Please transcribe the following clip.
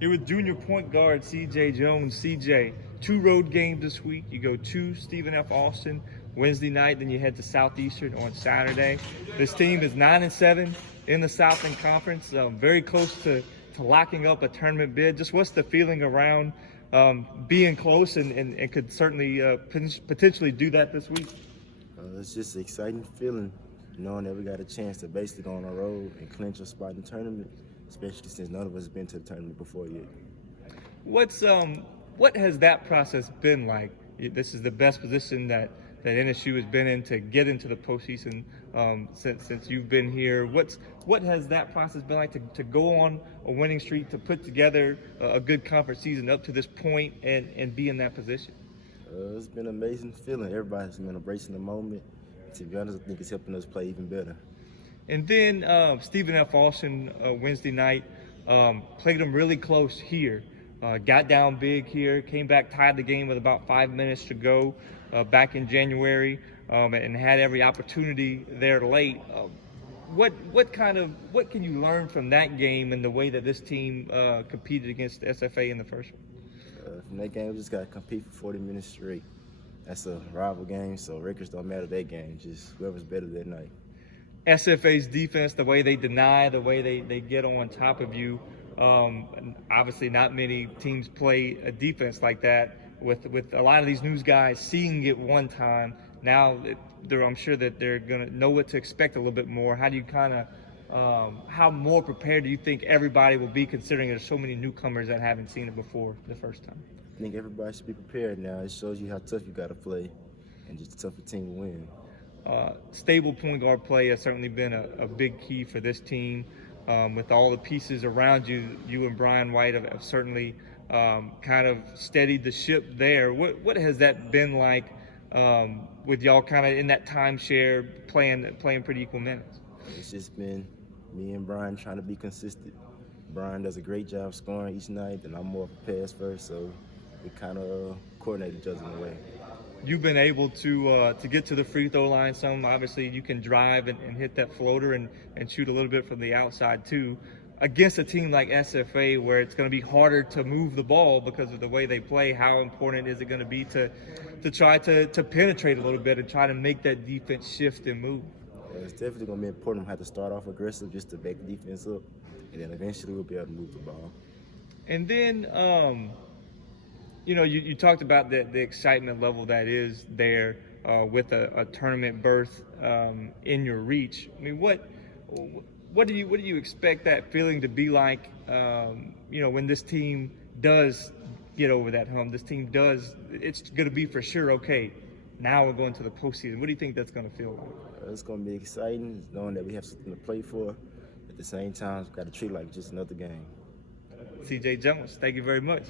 Here with junior point guard C.J. Jones. C.J., 2 road games this week. You go to Stephen F. Austin Wednesday night, then you head to Southeastern on Saturday. This team is 9-7 in the Southland Conference, very close to locking up a tournament bid. Just what's the feeling around being close and could certainly potentially do that this week? It's just an exciting feeling, knowing that we got a chance to basically go on the road and clinch a spot in the tournament, especially since none of us have been to the tournament before yet. What has that process been like? This is the best position that NSU has been in to get into the postseason since you've been here. What has that process been like to go on a winning streak, to put together a good conference season up to this point and be in that position? It's been an amazing feeling. Everybody's been embracing the moment. To be honest, I think it's helping us play even better. And then Stephen F. Austin Wednesday night played them really close here. Got down big here, came back, tied the game with about 5 minutes to go back in January, and had every opportunity there late. What can you learn from that game and the way that this team competed against SFA in the first one? From that game, we just got to compete for 40 minutes straight. That's a rival game, so records don't matter that game. Just whoever's better that night. SFA's defense, the way they deny, the way they get on top of you. Obviously, not many teams play a defense like that. With a lot of these news guys seeing it one time, now I'm sure that they're going to know what to expect a little bit more. How do you how more prepared do you think everybody will be, considering there's so many newcomers that haven't seen it before the first time? I think everybody should be prepared now. It shows you how tough you got to play, and just a tougher team will win. Stable point guard play has certainly been a big key for this team. With all the pieces around you, you and Brian White have certainly kind of steadied the ship there. What has that been like with y'all kind of in that timeshare playing pretty equal minutes? It's just been me and Brian trying to be consistent. Brian does a great job scoring each night, and I'm more of a pass first, so we kind of coordinate each other in a way. You've been able to get to the free throw line some. Obviously, you can drive and hit that floater and shoot a little bit from the outside too. Against a team like SFA, where it's going to be harder to move the ball because of the way they play, how important is it going to be to try to penetrate a little bit and try to make that defense shift and move? It's definitely going to be important to have to start off aggressive just to back the defense up, and then eventually we'll be able to move the ball. And then, you talked about the excitement level that is there with a tournament berth in your reach. I mean, what do you expect that feeling to be like? When this team does get over that hump, it's going to be for sure. Okay, now we're going to the postseason. What do you think that's going to feel like? It's going to be exciting, knowing that we have something to play for. At the same time, we've got to treat it like just another game. C.J. Jones, thank you very much.